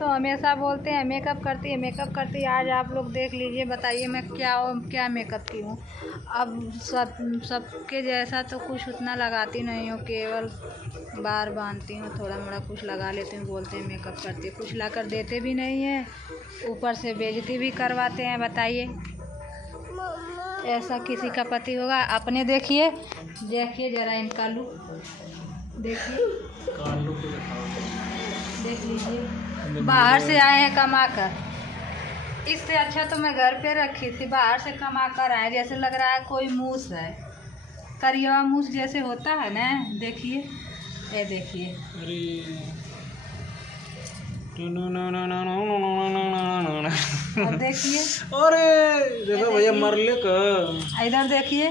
दोस्तों हमेशा बोलते हैं मेकअप करती है मेकअप करती है। आज आप लोग देख लीजिए, बताइए मैं क्या मेकअप की हूँ। अब सबके जैसा तो कुछ उतना लगाती नहीं हूँ, केवल बार बांधती हूँ, थोड़ा मोड़ा कुछ लगा लेती हूँ। बोलते हैं मेकअप करती है, कुछ ला कर देते भी नहीं हैं, ऊपर से बेइज्जती भी करवाते हैं। बताइए ऐसा किसी का पति होगा? अपने देखिए ज़रा इनका लुक देखिए, देख लीजिए। बाहर से आए हैं कमा कर, इससे अच्छा तो मैं घर पे रखी थी। बाहर से कमा कर आए, जैसे लग रहा है कोई मूस है, करिया मूस जैसे होता है ना। देखिए ये देखिए, अब देखिए, अरे देखो भैया मरले का। इधर देखिए,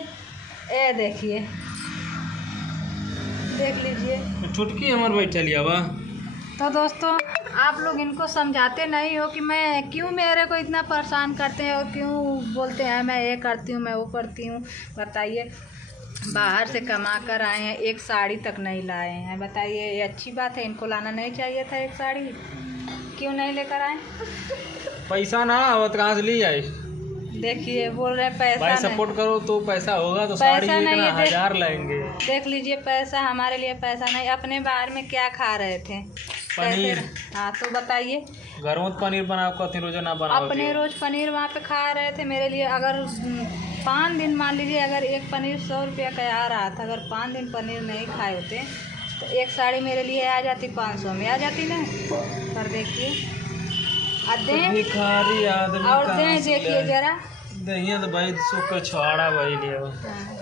ये देखिए, देख लीजिए। छुटकी हमारे भाई चलिए बा। तो दोस्तों आप लोग इनको समझाते नहीं हो कि मैं क्यों मेरे को इतना परेशान करते हैं और क्यों बोलते हैं मैं ये करती हूँ मैं वो करती हूँ। बताइए बाहर से कमा कर आए हैं, एक साड़ी तक नहीं लाए हैं। बताइए ये अच्छी बात है? इनको लाना नहीं चाहिए था एक साड़ी, क्यों नहीं लेकर आए? पैसा ना हो तो कहाँ से ले आए? देखिए बोल रहे पैसा भाई सपोर्ट करो तो पैसा होगा तो साड़ी पैसा नहीं है, 1000 लाएंगे। देख लीजिए पैसा हमारे लिए पैसा नहीं। अपने बाहर में क्या खा रहे थे? पनीर। हाँ तो बताइए, घर में पनीर बनाओ कथी रोज ना बनाओ? अपने रोज पनीर वहाँ पे खा रहे थे। मेरे लिए अगर 5 दिन मान लीजिए, अगर एक पनीर 100 रुपया का आ रहा था, अगर 5 दिन पनीर नहीं खाए होते तो एक साड़ी मेरे लिए आ जाती 500 में आ जाती ना। पर देखिए भिखारी आदमी और दें देखिए जरा दहिया तो भाई सुख छोड़ा भाई लिया। हाँ।